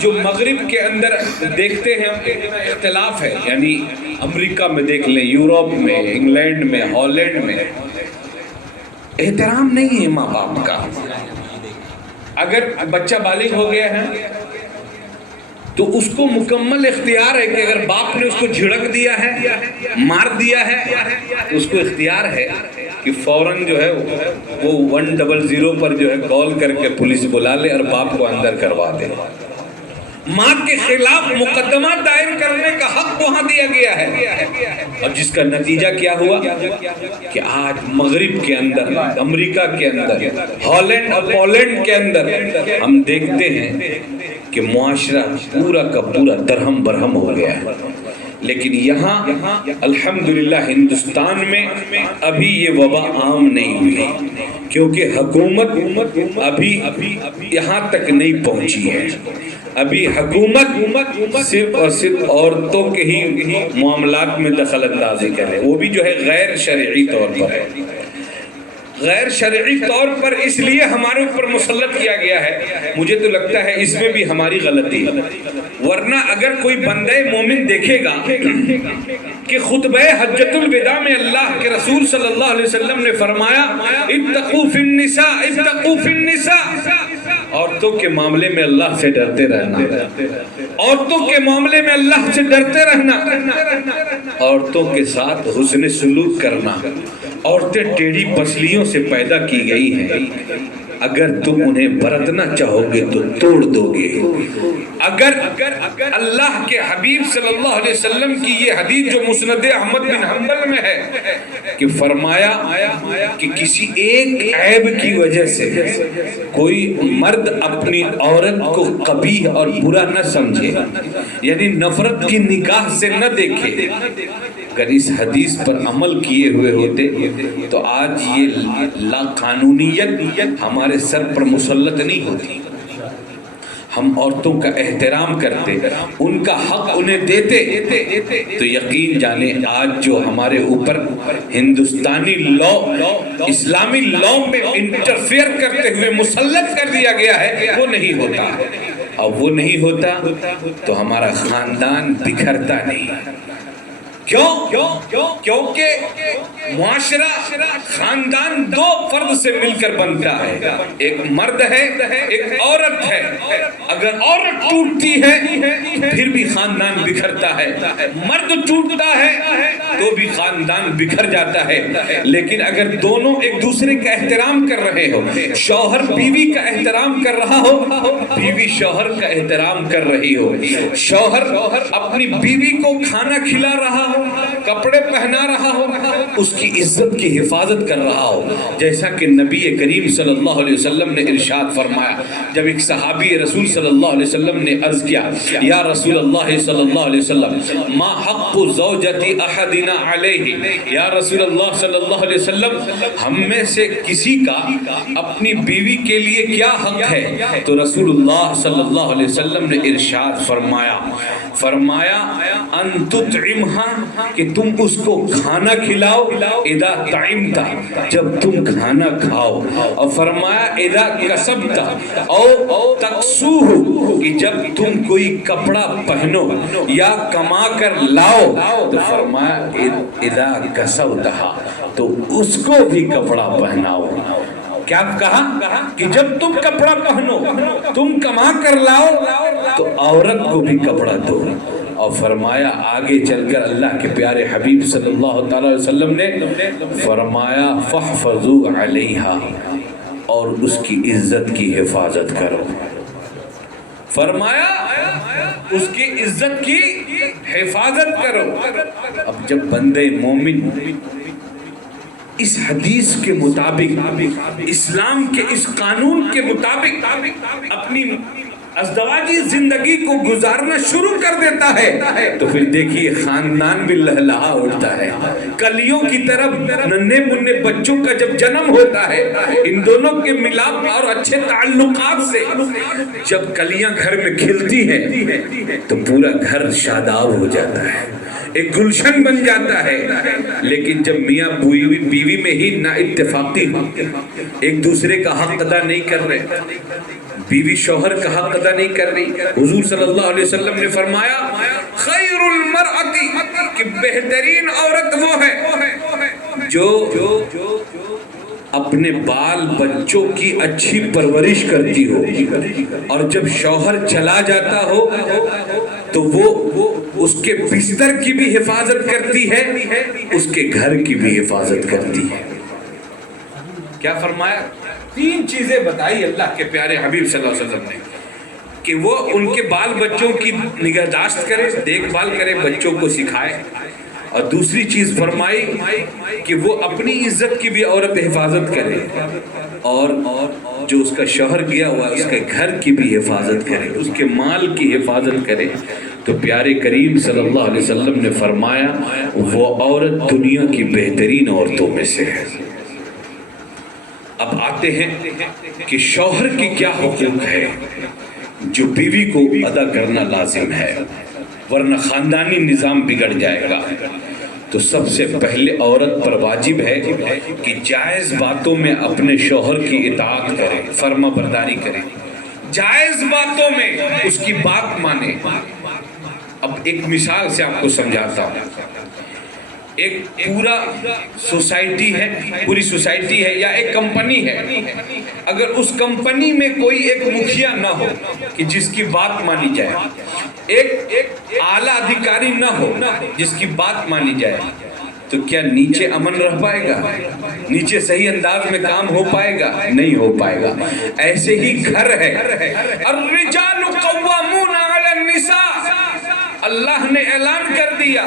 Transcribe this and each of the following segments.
جو مغرب کے اندر دیکھتے ہیں اختلاف ہے، یعنی امریکہ میں دیکھ لیں، یورپ میں، انگلینڈ میں، ہالینڈ میں احترام نہیں ہے ماں باپ کا۔ اگر بچہ بالغ ہو گیا ہے تو اس کو مکمل اختیار ہے کہ اگر باپ نے اس کو جھڑک دیا ہے، مار دیا ہے، تو اس کو اختیار ہے کہ فوراً جو ہے وہ 100 پر جو ہے کال کر کے پولیس بلا لے اور باپ کو اندر کروا دے۔ ماں کے خلاف مقدمہ دائر کرنے کا حق وہاں دیا گیا ہے، اور جس کا نتیجہ کیا ہوا کہ آج مغرب کے اندر، امریکہ کے اندر، ہالینڈ اور پولینڈ کے اندر ہم دیکھتے ہیں کہ معاشرہ پورا کا پورا درہم برہم ہو گیا ہے۔ لیکن یہاں الحمدللہ ہندوستان میں ابھی یہ وبا عام نہیں ہوئی، کیونکہ حکومت ابھی یہاں تک نہیں پہنچی ہے۔ ابھی حکومت صرف اور صرف عورتوں کے ہی معاملات میں دخل اندازی کرے، وہ بھی جو ہے غیر شرعی طور پر ہے۔ غیر شرعی طور پر اس لیے ہمارے اوپر مسلط کیا گیا ہے، مجھے تو لگتا ہے اس میں بھی ہماری غلطی ہے۔ ورنہ اگر کوئی بندہ مومن دیکھے گا کہ خطبہ حجۃ الوداع میں اللہ کے رسول صلی اللہ علیہ وسلم نے فرمایا اتقوا فی النساء، اتقوا فی النساء، عورتوں کے معاملے میں اللہ سے ڈرتے رہنا، عورتوں کے معاملے میں اللہ سے ڈرتے رہنا، عورتوں کے ساتھ حسن سلوک کرنا۔ عورتیں ٹیڑھی پسلیوں سے پیدا کی گئی ہیں، اگر تم انہیں برتنا چاہو گے تو توڑ دو گے۔ اگر اللہ کے حبیب صلی اللہ علیہ وسلم کی یہ حدیث جو مسند احمد بن حنبل میں ہے کہ فرمایا کہ کسی ایک عیب کی وجہ سے کوئی مرد اپنی عورت کو قبیح اور برا نہ سمجھے، یعنی نفرت کی نگاہ سے نہ دیکھے، اگر اس حدیث پر عمل کیے ہوئے ہوتے تو آج یہ لا قانونیت ہمارے سر پر مسلط نہیں ہوتی۔ ہم عورتوں کا احترام کرتے، ان کا حق انہیں دیتے، تو یقین جانیں آج جو ہمارے اوپر ہندوستانی لا، اسلامی لا میں انٹرفیئر کرتے ہوئے مسلط کر دیا گیا ہے، وہ نہیں ہوتا۔ اور وہ نہیں ہوتا تو ہمارا خاندان بکھرتا نہیں۔ کیونکہ معاشرہ، خاندان دو فرد سے مل کر بنتا ہے، ایک مرد ہے، ایک عورت ہے۔ اگر عورت ٹوٹتی ہے پھر بھی خاندان بکھرتا ہے، مرد ٹوٹتا ہے تو بھی خاندان بکھر جاتا ہے۔ لیکن اگر دونوں ایک دوسرے کا احترام کر رہے ہو، شوہر بیوی کا احترام کر رہا ہو، بیوی شوہر کا احترام کر رہی ہو، شوہر اپنی بیوی کو کھانا کھلا رہا ہو، کپڑے پہنا رہا ہو، اس کی عزت کی حفاظت کر رہا ہو، جیسا کہ نبی کریم صلی اللہ علیہ وسلم نے ارشاد فرمایا جب ایک صحابی رسول صلی اللہ علیہ وسلم نے عرض کیا یا رسول اللہ صلی اللہ علیہ وسلم ما حق زوجتی احدنا علیہ، یا رسول اللہ صلی اللہ علیہ وسلم ہم میں سے کسی کا اپنی بیوی کے لیے کیا حق ہے؟ تو رسول اللہ صلی اللہ علیہ وسلم نے ارشاد فرمایا ان تطعمها، کہ تم اس کو کھانا کھلاؤ، اذا طعمتا، جب تم کھانا کھاؤ، اور فرمایا اذا کسبتا او تکسوہ، کہ جب تم کوئی کپڑا پہنو یا کما کر لاؤ، تو فرمایا اذا کسوتہا، تو اس کو بھی کپڑا پہناؤ۔ کیا کہا کہ جب تم کپڑا پہنو، تم کما کر لاؤ تو عورت کو بھی کپڑا دو۔ اور فرمایا آگے چل کر اللہ کے پیارے حبیب صلی اللہ تعالی وسلم نے فرمایا فاحفظوا علیہا، اور اس کی عزت کی حفاظت کرو۔ فرمایا اس کی عزت کی حفاظت کرو۔ اب جب بندے مومن اس حدیث کے مطابق، اسلام کے اس قانون کے مطابق اپنی ازدواجی زندگی کو گزارنا شروع کر دیتا ہے تو پھر دیکھیے خاندان بھی لہلہا اٹھتا ہے۔ کلیوں کی طرف ننھے منھے بچوں کا جب جنم ہوتا ہے، ان دونوں کے ملاپ اور اچھے تعلقات سے جب کلیاں گھر میں کھلتی ہیں تو پورا گھر شاداب ہو جاتا ہے، ایک گلشن بن جاتا ہے۔ لیکن جب میاں بیوی میں ہی نا اتفاقی ہو، ایک دوسرے کا حق ادا نہیں کر رہے، بیوی شوہر کا حق ادا نہیں کر رہی. حضور صلی اللہ علیہ وسلم نے فرمایا خیر المرأتی کہ بہترین عورت وہ ہے جو اپنے بال بچوں کی اچھی پرورش کرتی ہو، اور جب شوہر چلا جاتا ہو تو وہ اس کے بستر کی بھی حفاظت کرتی ہے، اس کے گھر کی بھی حفاظت کرتی ہے. کیا فرمایا؟ 3 چیزیں بتائی اللہ کے پیارے حبیب صلی اللہ علیہ وسلم نے کہ وہ ان کے بال بچوں کی نگہداشت کرے، دیکھ بھال کرے، بچوں کو سکھائے. اور دوسری چیز فرمائی کہ وہ اپنی عزت کی بھی عورت حفاظت کرے، اور جو اس کا شوہر گیا ہوا اس کے گھر کی بھی حفاظت کرے، اس کے مال کی حفاظت کرے. تو پیارے کریم صلی اللہ علیہ وسلم نے فرمایا وہ عورت دنیا کی بہترین عورتوں میں سے ہے. اب آتے ہیں کہ شوہر کی کیا حقوق ہے جو بیوی کو ادا کرنا لازم ہے، ورنہ خاندانی نظام بگڑ جائے گا. تو سب سے پہلے عورت پر واجب ہے کہ جائز باتوں میں اپنے شوہر کی اطاعت کرے، فرما برداری کرے، جائز باتوں میں اس کی بات مانے. اب ایک مثال سے آپ کو سمجھاتا ہوں. ایک پورا سوسائٹی ہے، پوری سوسائٹی ہے یا ایک کمپنی ہے. اگر اس کمپنی میں کوئی ایک مکھیا نہ ہو کہ جس کی بات مانی جائے، ایک اعلیٰ ادھیکاری نہ ہو جس کی بات مانی جائے، تو کیا نیچے امن رہ پائے گا؟ نیچے صحیح انداز میں کام ہو پائے گا؟ نہیں ہو پائے گا. ایسے ہی گھر ہے. الرجال قوامون علی النساء، اللہ نے اعلان کر دیا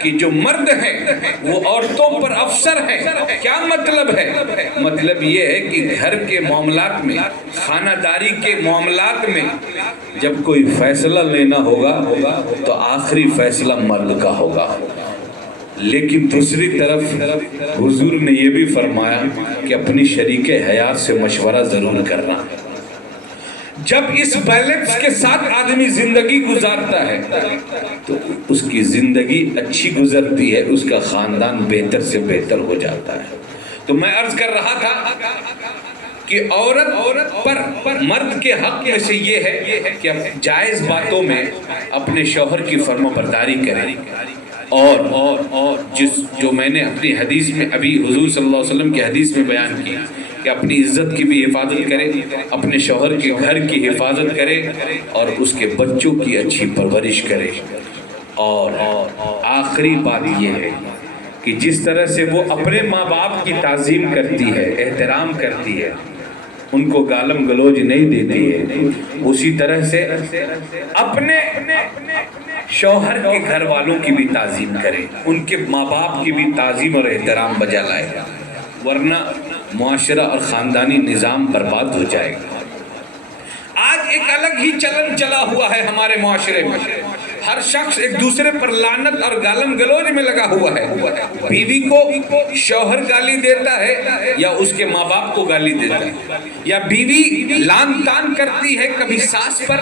کہ جو مرد ہیں وہ عورتوں پر افسر ہیں. کیا مطلب ہے؟ مطلب یہ ہے کہ گھر کے معاملات میں، خانہ داری کے معاملات میں جب کوئی فیصلہ لینا ہوگا تو آخری فیصلہ مرد کا ہوگا. لیکن دوسری طرف حضور نے یہ بھی فرمایا کہ اپنی شریک حیات سے مشورہ ضرور کرنا. جب اس بیلنس کے ساتھ آدمی زندگی گزارتا ہے تو اس کی زندگی اچھی گزرتی ہے، اس کا خاندان بہتر سے بہتر ہو جاتا ہے. تو میں عرض کر رہا تھا کہ عورت پر مرد کے حق میں سے یہ ہے کہ جائز باتوں میں اپنے شوہر کی فرما برداری کرے، اور جو میں نے اپنی حدیث میں ابھی حضور صلی اللہ علیہ وسلم کی حدیث میں بیان کی کہ اپنی عزت کی بھی حفاظت کرے، اپنے شوہر کے گھر کی حفاظت کرے، اور اس کے بچوں کی اچھی پرورش کرے. اور آخری بات یہ ہے کہ جس طرح سے وہ اپنے ماں باپ کی تعظیم کرتی ہے، احترام کرتی ہے، ان کو گالم گلوچ نہیں دیتی ہے، اسی طرح سے اپنے شوہر کے گھر والوں کی بھی تعظیم کرے، ان کے ماں باپ کی بھی تعظیم اور احترام بجا لائے، ورنہ معاشرہ اور خاندانی نظام برباد ہو جائے گا. آج ایک الگ ہی چلن چلا ہوا ہے ہمارے معاشرے میں. ہر شخص ایک دوسرے پر لعنت اور گالم گلوچ میں لگا ہوا ہے. بیوی کو شوہر گالی دیتا ہے یا اس کے ماں باپ کو گالی دیتا ہے، یا بیوی لان تان کرتی ہے کبھی ساس پر،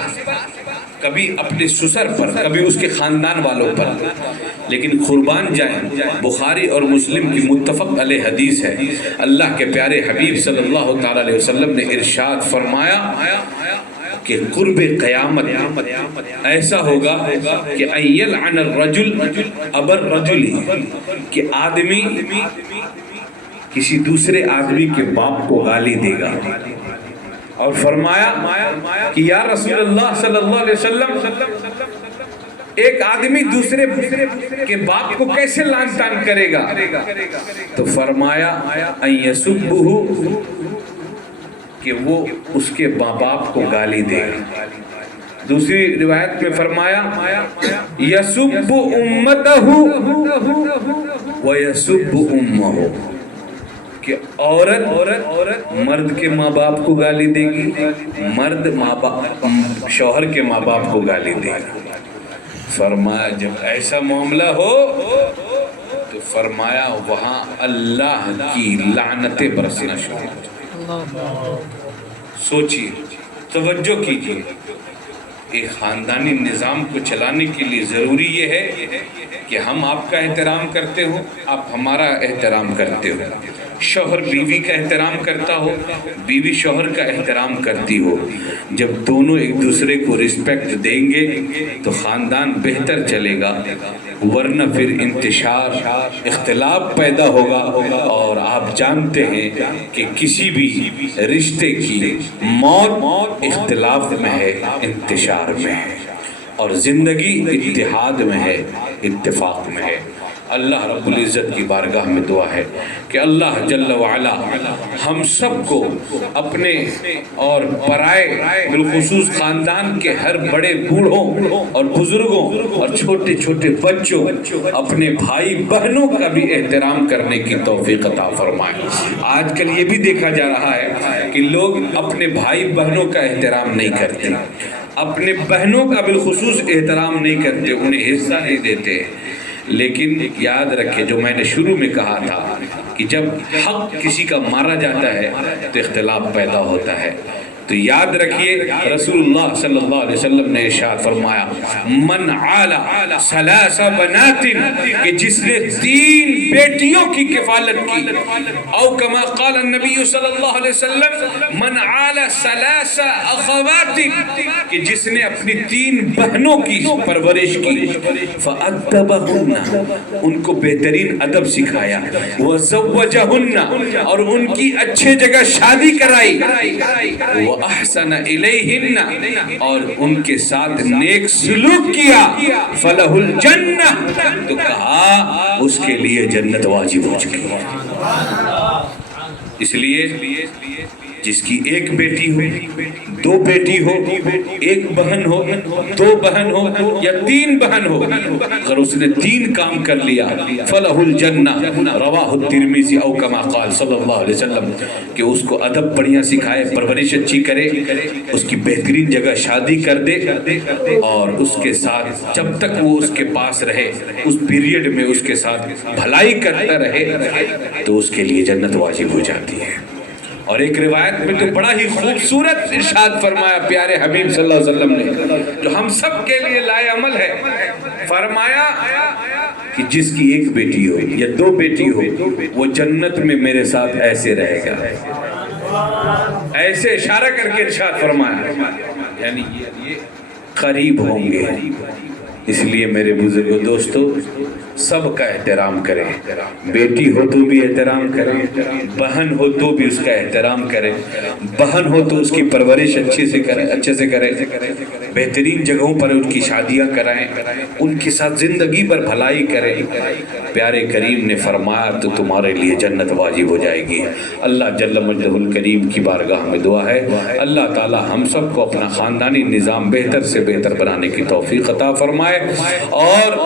کبھی اپنے سسر پر، کبھی اس کے خاندان والوں پر. لیکن قربان جائیں، بخاری اور مسلم کی متفق علیہ حدیث ہے، اللہ کے پیارے حبیب صلی اللہ تعالی علیہ وسلم نے ارشاد فرمایا کہ قرب قیامت ایسا ہوگا کہ ان یلعن الرجل ابا الرجل، کہ آدمی کسی دوسرے آدمی کے باپ کو گالی دے گا. اور فرمایا کہ یا رسول اللہ صلی اللہ علیہ وسلم، ایک آدمی دوسرے کے باپ کو کیسے لعن طعن کرے گا؟ تو فرمایا ان یسبہ، کہ وہ اس کے ماں باپ کو گالی دے گا. دوسری روایت میں فرمایا یسب امتہ ویسب امہ، کہ عورت مرد کے ماں باپ کو گالی دے گی، مرد شوہر کے ماں باپ کو گالی دے گی. فرمایا جب ایسا معاملہ ہو تو فرمایا وہاں اللہ کی لعنتیں برسنا شروع ہو جائیں. سوچیے، توجہ کیجیے. ایک خاندانی نظام کو چلانے کے لیے ضروری یہ ہے کہ ہم آپ کا احترام کرتے ہو، آپ ہمارا احترام کرتے ہو. شوہر بیوی کا احترام کرتا ہو، بیوی شوہر کا احترام کرتی ہو، جب دونوں ایک دوسرے کو رسپیکٹ دیں گے تو خاندان بہتر چلے گا، ورنہ پھر انتشار، اختلاف پیدا ہوگا۔ اور آپ جانتے ہیں کہ کسی بھی رشتے کی موت اختلاف میں ہے، انتشار میں ہے، اور زندگی اتحاد میں ہے، اتفاق میں ہے۔ اللہ رب العزت کی بارگاہ میں دعا ہے کہ اللہ جل وعلا ہم سب کو اپنے اور پرائے بالخصوص خاندان کے ہر بڑے بوڑھوں اور بزرگوں اور چھوٹے چھوٹے بچوں، اپنے بھائی بہنوں کا بھی احترام کرنے کی توفیق عطا فرمائے۔ آج کل یہ بھی دیکھا جا رہا ہے کہ لوگ اپنے بھائی بہنوں کا احترام نہیں کرتے، اپنے بہنوں کا بالخصوص احترام نہیں کرتے، انہیں حصہ نہیں دیتے۔ لیکن یاد رکھیں جو میں نے شروع میں کہا تھا کہ جب حق کسی کا مارا جاتا ہے تو اختلاف پیدا ہوتا ہے۔ تو یاد رکھیے رسول اللہ صلی اللہ علیہ وسلم نے ارشاد فرمایا من عال ثلاث بنات، کہ جس نے 3 بیٹیوں کی کفالت کی، او کما قال النبی صلی اللہ علیہ وسلم من عال ثلاث اخوات، کہ جس نے اپنی 3 بہنوں کی پرورش کی، فادبہن، ان کو بہترین ادب سکھایا، وزوجہن، اور ان کی اچھے جگہ شادی کرائی، وَأَحْسَنَ إِلَيْهِنَّ، اور ان کے ساتھ نیک سلوک کیا، فَلَهُ الْجَنَّةِ، تو کہا اس کے لیے جنت واجب ہو چکی ہے۔ اس لیے جس کی 1 بیٹی ہو، 2 بیٹی ہو، 1 بہن ہو، 2 بہن ہو یا 3 بہن ہو، اگر اس نے 3 کام کر لیا، فَلَهُ الْجَنَّةِ، رواہ الترمذی او کما قال صلی اللہ علیہ وسلم، کہ اس کو ادب بڑھیا سکھائے، پرورش اچھی کرے، اس کی بہترین جگہ شادی کر دے، اور اس کے ساتھ جب تک وہ اس کے پاس رہے، اس پیریڈ میں اس کے ساتھ بھلائی کرتا رہے، تو اس کے لیے جنت واجب ہو جاتی ہے۔ اور ایک روایت میں تو بڑا ہی خوبصورت ارشاد فرمایا پیارے حبیب صلی اللہ علیہ وسلم نے، جو ہم سب کے لیے لائے عمل ہے، فرمایا کہ جس کی 1 بیٹی ہو یا 2 بیٹی ہو، وہ جنت میں میرے ساتھ ایسے رہے گا، ایسے اشارہ کر کے ارشاد فرمایا، یعنی یہ قریب ہوں گے۔ اس لیے میرے بزرگوں دوستو، سب کا احترام کریں، بیٹی ہو تو بھی احترام کریں، بہن ہو تو بھی اس کا احترام کریں، بہن ہو تو اس کی پرورش اچھے سے کریں، بہترین جگہوں پر ان کی شادیاں کرائیں، ان کے ساتھ زندگی پر بھلائی کریں۔ پیارے کریم نے فرمایا تو تمہارے لیے جنت واجب ہو جائے گی۔ اللہ جل مجدہ الکریم کی بارگاہ میں دعا ہے اللہ تعالی ہم سب کو اپنا خاندانی نظام بہتر سے بہتر بنانے کی توفیق عطا فرمائے، اور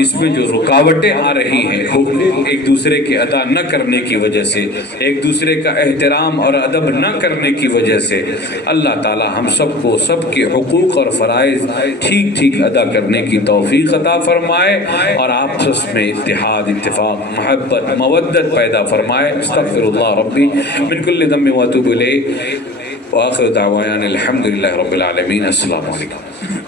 اس میں جو رکاوٹیں آ رہی ہیں حقوق ایک دوسرے کے ادا نہ کرنے کی وجہ سے، ایک دوسرے کا احترام اور ادب نہ کرنے کی وجہ سے، اللہ تعالی ہم سب کو سب کے حقوق اور فرائض ٹھیک ٹھیک ادا کرنے کی توفیق عطا فرمائے، اور آپس میں اتحاد، اتفاق، محبت، مودت پیدا فرمائے۔ استغفر اللہ ربی من کل ذنب واتوب الیہ، وآخر دعوانا الحمد للہ رب العالمین۔ السلام علیکم۔